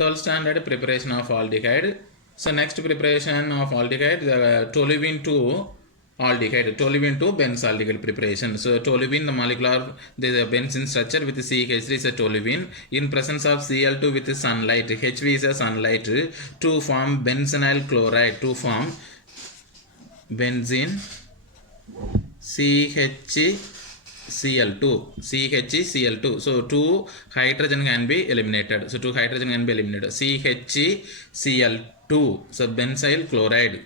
12th standard preparation of aldehyde. So next preparation of aldehyde, toluene to aldehyde, toluene to benzaldehyde preparation. So toluene, the molecular, the benzene structure with CH3 is a toluene. In presence of Cl2 with sunlight, HV is a sunlight, to form benzenyl chloride, to form benzene CHCl2. So 2 hydrogen can be eliminated. CHCl2. So benzyl chloride.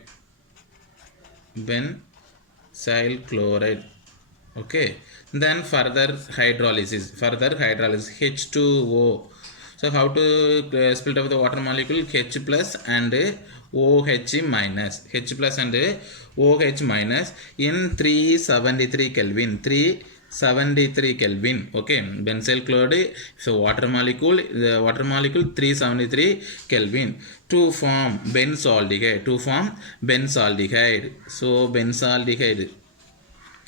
Okay. Then further hydrolysis. H2O. So how to split up the water molecule? H plus and OH minus. H plus and OH minus in 373 Kelvin. 373 Kelvin. Okay. Benzyl chloride. So water molecule 373 Kelvin to form benzaldehyde. So benzaldehyde.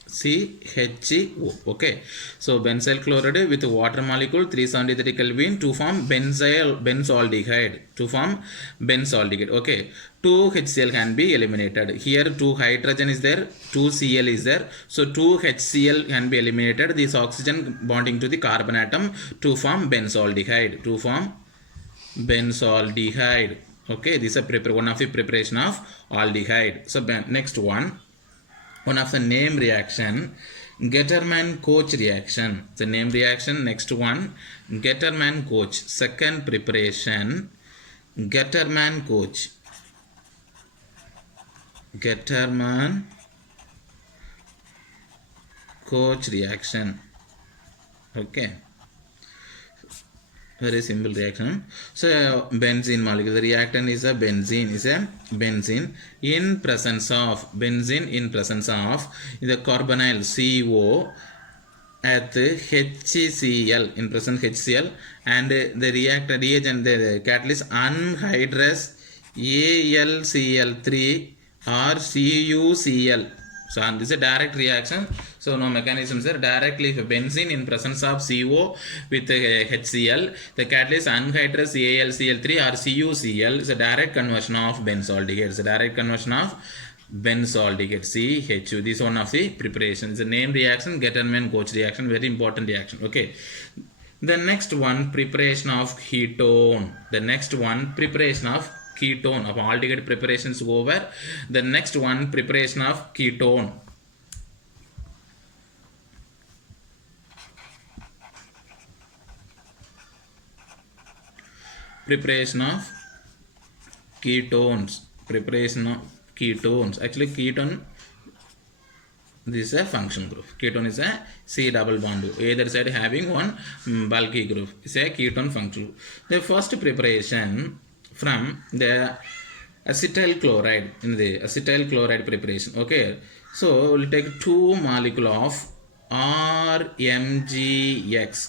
CHO. Okay. So benzyl chloride with water molecule 373 Kelvin to form benzaldehyde. Okay. 2 HCl can be eliminated. Here 2 hydrogen is there, 2 Cl is there. So 2 HCl can be eliminated. This oxygen bonding to the carbon atom to form benzaldehyde. Okay. This is one of the preparation of aldehyde. So next one of the name reaction, Getterman-Koch reaction. The name reaction, next one, Getterman-Koch. Second preparation, Getterman-Koch reaction. Okay. Very simple reaction. So benzene molecule, the reactant is a benzene in presence of the carbonyl CO at HCl, in presence HCl, and the reagent, the catalyst anhydrous AlCl3 or CuCl. So this is a direct reaction. So no mechanisms there. Directly benzene in presence of CO with HCl, the catalyst anhydrous AlCl3 or CuCl is a direct conversion of benzaldehyde. CHU. This is one of the preparations. The name reaction, Getterman-Koch reaction, very important reaction. Okay. The next one, preparation of ketone. Ketone of aldehyde preparations over. The next one, preparation of ketone. Preparation of ketones. Actually, ketone, this is a function group. Ketone is a C double bond. Either side having one bulky group. It's a ketone function group. The first preparation from the acetyl chloride, in the acetyl chloride preparation. Okay. So we'll take 2 molecule of RMGX.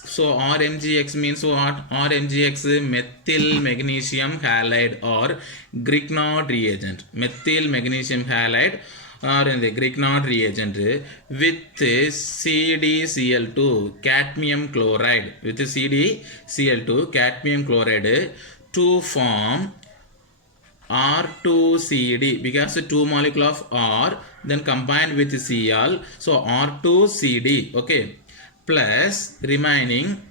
So RMGX means what? RMGX, methyl magnesium halide or Grignard reagent. Methyl magnesium halide or in the Grignard reagent with CdCl2 cadmium chloride, to form R2CD, because 2 molecule of R then combined with Cl, so R2CD, okay, plus remaining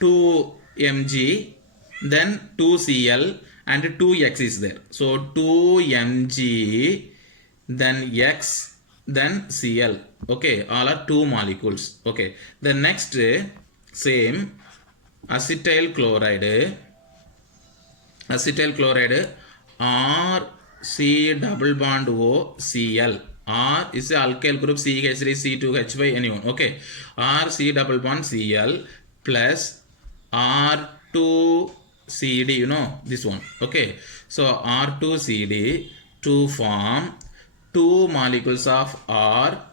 2 Mg, then 2 Cl and 2X is there. So 2 Mg, then X, then Cl. Okay, all are 2 molecules. Okay, the next same acetyl chloride R C double bond O Cl. R is the alkyl group CH3 C2H5 anyone. Okay, R C double bond Cl plus R2CD, you know this one. Okay, so R2CD to form 2 molecules of R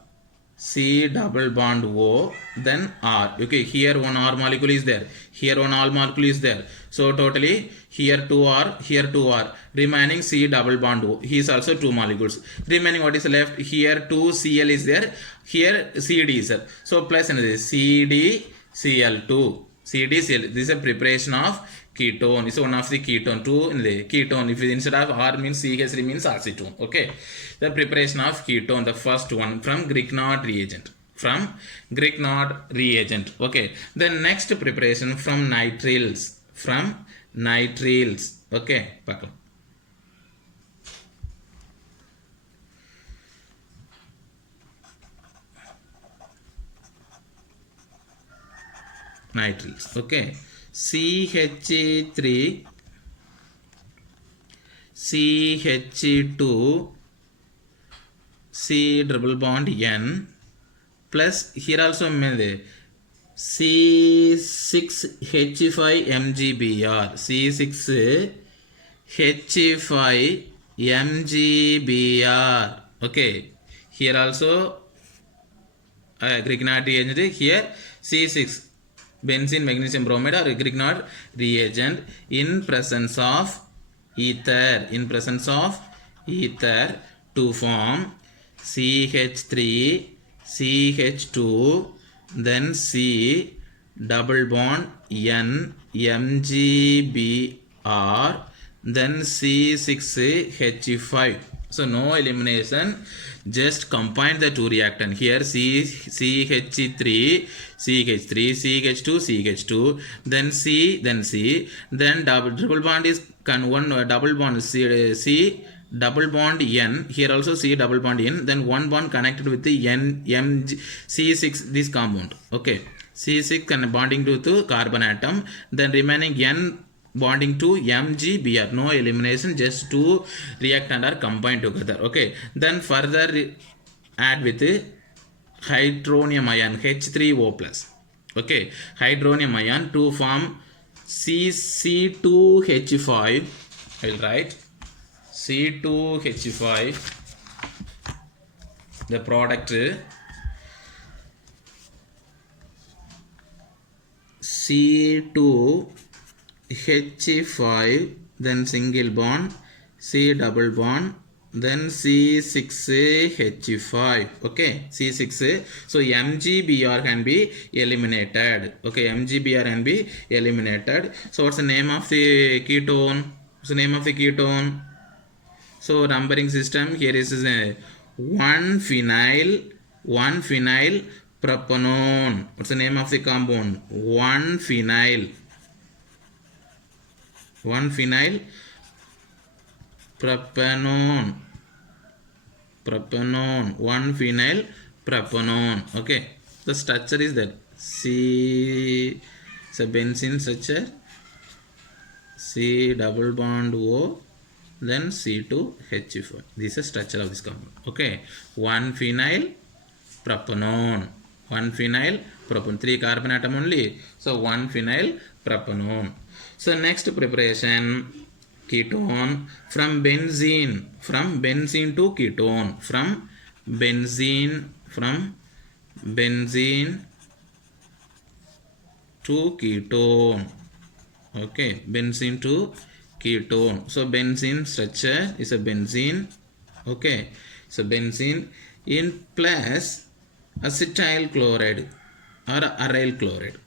C double bond O, then R. Okay, here one R molecule is there, here one R molecule is there. So totally here 2 R, here 2 R. Remaining C double bond O. He is also 2 molecules. Remaining what is left? Here 2 Cl is there, here CD is there. So plus another CDCl2. CDCl. This is a preparation of ketone is one of the ketone. Two in the ketone. If instead of R means CH3 means acetone. Okay. The preparation of ketone, the first one from Grignard reagent. From Grignard reagent. Okay. The next preparation from nitriles. From nitriles. Okay. Nitriles. Okay. CH3, CH2, C double bond N, plus here also C6H5 MgBr, C6H5 MgBr. Okay, here also Grignard reagent, here C6 benzene magnesium bromide or Grignard reagent in presence of ether, to form CH3, CH2, then C double bond N MgBr, then C6H5. So no elimination, just combine the two reactant. Here CH3, CH2, CH2, then C, then double bond is one double bond C double bond N, here also C double bond N, then one bond connected with the C6, this compound. Okay, C6 can bonding to the carbon atom, then remaining N bonding to MgBr. No elimination, just two reactant are combined together. Okay, then further add with the hydronium ion H3O plus. Okay, hydronium ion to form C2H5. I will write C2H5. The product C2H5, then single bond, C double bond, then C6H5. Okay, C6. So MgBr can be eliminated. Okay, MgBr can be eliminated. So what's the name of the ketone? What's the name of the ketone? So numbering system here is 1-phenyl propanone. What's the name of the compound? 1-phenyl propanone. 1-phenyl propanone. Okay, the structure is that C, so benzene structure, C double bond O, then C2H5. This is the structure of this compound. Okay, 1-phenyl propanone. 1-phenyl propanone. 3 carbon atom only. So 1-phenyl propanone. So next preparation, ketone from benzene. From benzene to ketone. From benzene to ketone. Okay, benzene to ketone. So benzene structure is a benzene. Okay, so benzene in plus acetyl chloride or aryl chloride.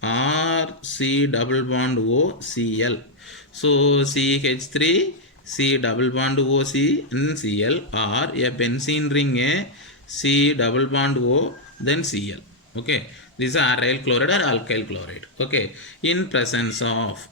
R C double bond O Cl. So CH3 C double bond O C and Cl, or a benzene ring A C double bond O then Cl. Okay, this is aryl chloride or alkyl chloride. Okay, in presence of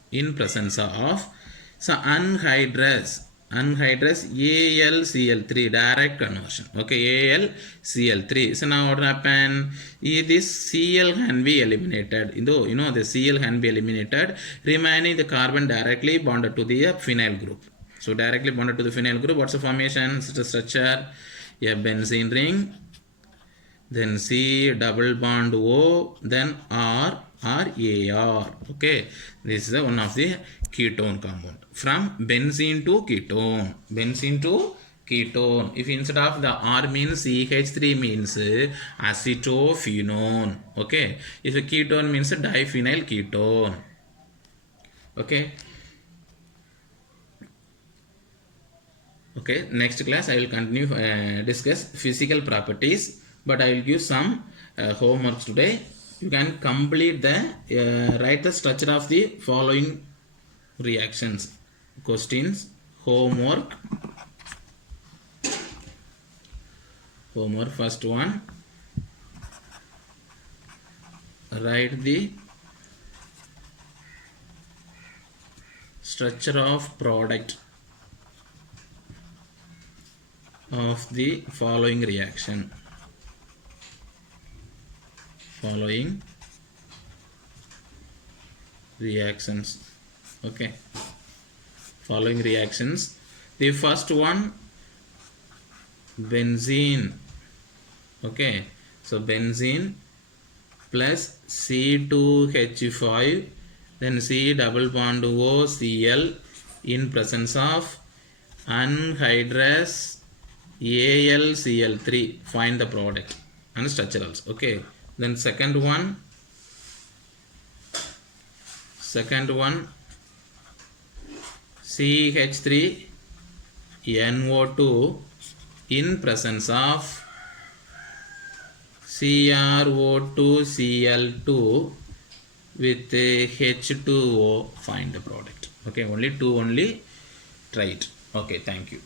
so anhydrous AlCl3, direct conversion. Okay, AlCl3. So now what happened? This Cl can be eliminated. You know the Cl can be eliminated, remaining the carbon directly bonded to the phenyl group. So directly bonded to the phenyl group. What's the formation? It's the structure. A benzene ring, then C double bond O, then R or AR. Okay, this is one of the ketone compound. From benzene to ketone. If instead of the R means CH3 means acetophenone. Okay, if a ketone means diphenyl ketone. Okay. Okay, next class I will continue discuss physical properties, but I will give some homework today. you can complete the write the structure of the following reactions. Questions, homework. First one, write the structure of product of the following reaction. Following reactions. Okay, following reactions. The first one, benzene. Okay, so benzene plus C2H5, then C double bond O Cl in presence of anhydrous AlCl3. Find the product and structurals. Okay, then second one CH3NO2 in presence of CrO2Cl2 with H2O. Find the product. Okay, only two only. Try it. Okay, thank you.